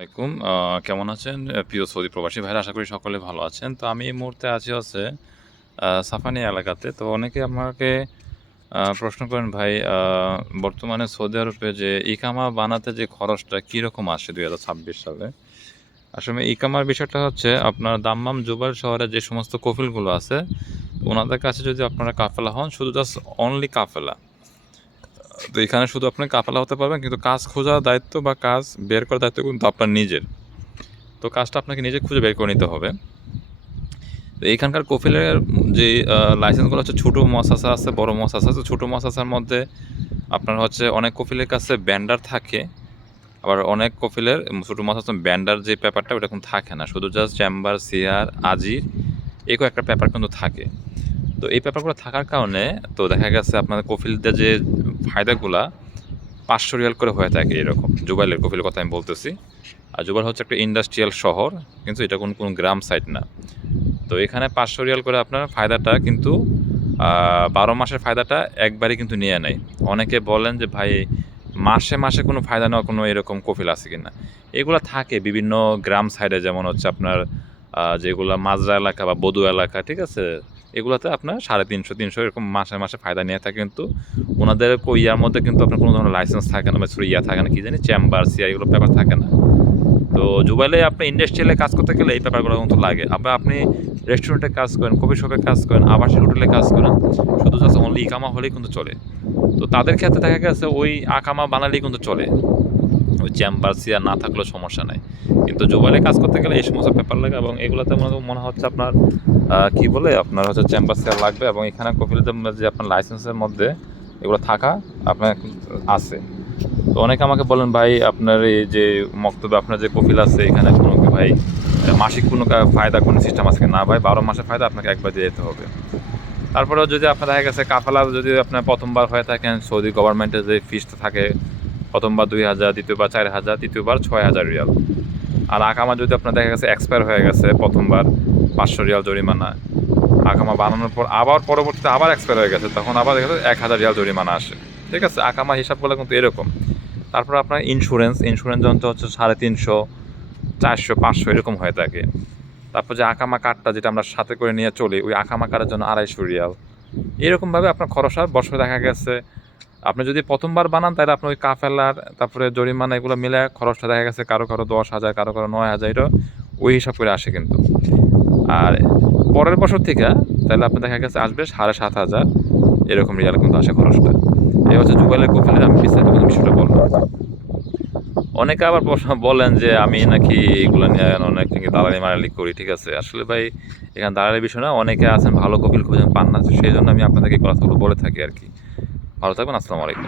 আলাইকুম। কেমন আছেন? প্রিয় সৌদি প্রবাসী ভাইরা, আশা করি সকলে ভালো আছেন। তো আমি এই মুহূর্তে আছি হচ্ছে সাফানি এলাকাতে। তো অনেকে আমাকে প্রশ্ন করেন, ভাই বর্তমানে সৌদি আরবে যে ইকামা বানাতে যে খরচটা কীরকম আসে দুই হাজার ছাব্বিশ সালে? আসলে ইকামার বিষয়টা হচ্ছে, আপনার দাম্মাম জুবাল শহরে যে সমস্ত কফিলগুলো আছে, ওনাদের কাছে যদি আপনারা কাফেলা হন, শুধু জাস্ট অনলি কাফেলা। তো এখানে শুধু আপনি কাপালা হতে পারবেন, কিন্তু কাজ খোঁজার দায়িত্ব বা কাজ বের করার দায়িত্ব কিন্তু আপনার নিজের। তো কাজটা আপনাকে নিজে খুঁজে বের করে নিতে হবে। তো এইখানকার কফিলের যে লাইসেন্সগুলো হচ্ছে ছোটো মশাসা আছে, বড় মশাসা আছে। ছোটো মশাসার মধ্যে আপনার হচ্ছে অনেক কফিলের কাছে ব্যান্ডার থাকে, আবার অনেক কফিলের ছোটো মশাসা ব্যান্ডার যে পেপারটা, ওটা কিন্তু থাকে না। শুধু জাস্ট চেম্বার সিয়ার আজির, এই একটা পেপার কিন্তু থাকে। তো এই পেপারগুলো থাকার কারণে তো দেখা গেছে আপনাদের কফিলদের যে ফায়দাগুলা পাঁচশো রিয়াল করে হয়ে থাকে এরকম। জুবাইলের কফিলের কথা আমি বলতেছি। আর জুবাইল হচ্ছে একটা ইন্ডাস্ট্রিয়াল শহর, কিন্তু এটা কোন কোন গ্রাম সাইড না। তো এখানে পাঁচশো রিয়াল করে আপনার ফায়দাটা কিন্তু বারো মাসের ফায়দাটা একবারই কিন্তু নিয়ে নেয়। অনেকে বলেন যে, ভাই, মাসে মাসে কোনো ফায়দা নেওয়া, কোনো এরকম কফিল আছে কিনা? এগুলো থাকে বিভিন্ন গ্রাম সাইডে যেমন হচ্ছে আপনার যেগুলো মাজরা এলাকা বা বধু এলাকা, ঠিক আছে? এগুলোতে আপনার সাড়ে তিনশো তিনশো এরকম মাসে মাসে ফায়দা নিয়ে থাকে কিন্তু ওনাদের কো- ইয়ার মধ্যে কিন্তু আপনার কোনো ধরনের লাইসেন্স থাকে না বা ইয়া থাকে না, কি জানি চেম্বার সিআই এগুলো পেপার থাকে না। তো জুবাইলে আপনি ইন্ডাস্ট্রিয়ালে কাজ করতে গেলে এই পেপারগুলো কিন্তু লাগে। আবার আপনি রেস্টুরেন্টে কাজ করেন কফি শপে কাজ করেন, আবাসিক হোটেলে কাজ করেন, শুধু জাস্ট অনলি ইকামা হলেই কিন্তু চলে। তো তাদের ক্ষেত্রে দেখা গেছে ওই আকামা বানালেই কিন্তু চলে। ওই চেম্বার সিয়ার না থাকলেও সমস্যা নাই। কিন্তু জুবাইলে কাজ করতে গেলে এই সমস্ত পেপার লাগে এবং এগুলোতে মনে মনে হচ্ছে আপনার কি বলে, আপনার হচ্ছে চেম্বার সিয়ার লাগবে এবং এখানে কফিলদের যে আপনার লাইসেন্সের মধ্যে এগুলো থাকা আপনার আছে। তো অনেকে আমাকে বলেন, ভাই, আপনার এই যে মক্তব্য আপনার যে কফিল আছে, এখানে কোনো ভাই, মাসিক কোনো ফায়দা, কোনো সিস্টেম আছে না ভাই, বারো মাসের ফায়দা আপনাকে একবার দিয়ে যেতে হবে। তারপরেও যদি আপনার দেখা গেছে, কাফালা যদি আপনার প্রথমবার হয়ে থাকেন, সৌদি গভর্নমেন্টের যে ফিসটা থাকে প্রথমবার দুই হাজার, দ্বিতীয়বার চার হাজার, তৃতীয়বার ছয় হাজার রিয়াল। আর আকামা যদি আপনার দেখা গেছে এক্সপায়ার হয়ে গেছে প্রথমবার পাঁচশো রিয়াল জরিমানা। আকামা বানানোর পর আবার পরবর্তীতে আবার এক্সপায়ার হয়ে গেছে, তখন আবার দেখা যাচ্ছে এক হাজার রিয়াল জরিমানা আসে। ঠিক আছে, আকামা হিসাবগুলো কিন্তু এরকম। তারপর আপনার ইন্স্যুরেন্স ইন্স্যুরেন্স যন্ত্র হচ্ছে সাড়ে তিনশো, চারশো, পাঁচশো এরকম হয়ে থাকে। তারপর যে আকামা কার্ডটা যেটা আমরা সাথে করে নিয়ে চলি, ওই আকামা কার্ডের জন্য আড়াইশো রিয়াল। এরকমভাবে আপনার খরচ হয়। বছরে দেখা গেছে আপনি যদি প্রথমবার বানান, তাহলে আপনি ওই কাফেলার, তারপরে জরিমানা এগুলো মিলে খরচটা দেখা গেছে কারও কারও দশ হাজার, কারও কারও নয় হাজার, এটা ওই হিসাব করে আসে কিন্তু। আর পরের বছর থেকে তাহলে আপনি দেখা গেছে আসবে সাড়ে সাত হাজার, এরকম রিয়াল কিন্তু আসে খরচটা। এই হচ্ছে জুবাইলের কফিলের আমি বিস্তারিত কোনো বিষয়টা বললাম অনেকে আবার প্রশ্ন- বলেন যে আমি নাকি এগুলো নিয়ে অনেক নাকি দালালি মারালি করি, ঠিক আছে? আসলে ভাই, এখানে দালালি বিষয় না, অনেকে আছেন ভালো কপিল খোঁজেন পান না, সেই জন্য আমি আপনাদেরকে কথাগুলো বলে থাকি আর কি। ভালো থাকবেন আসসালামু আলাইকুম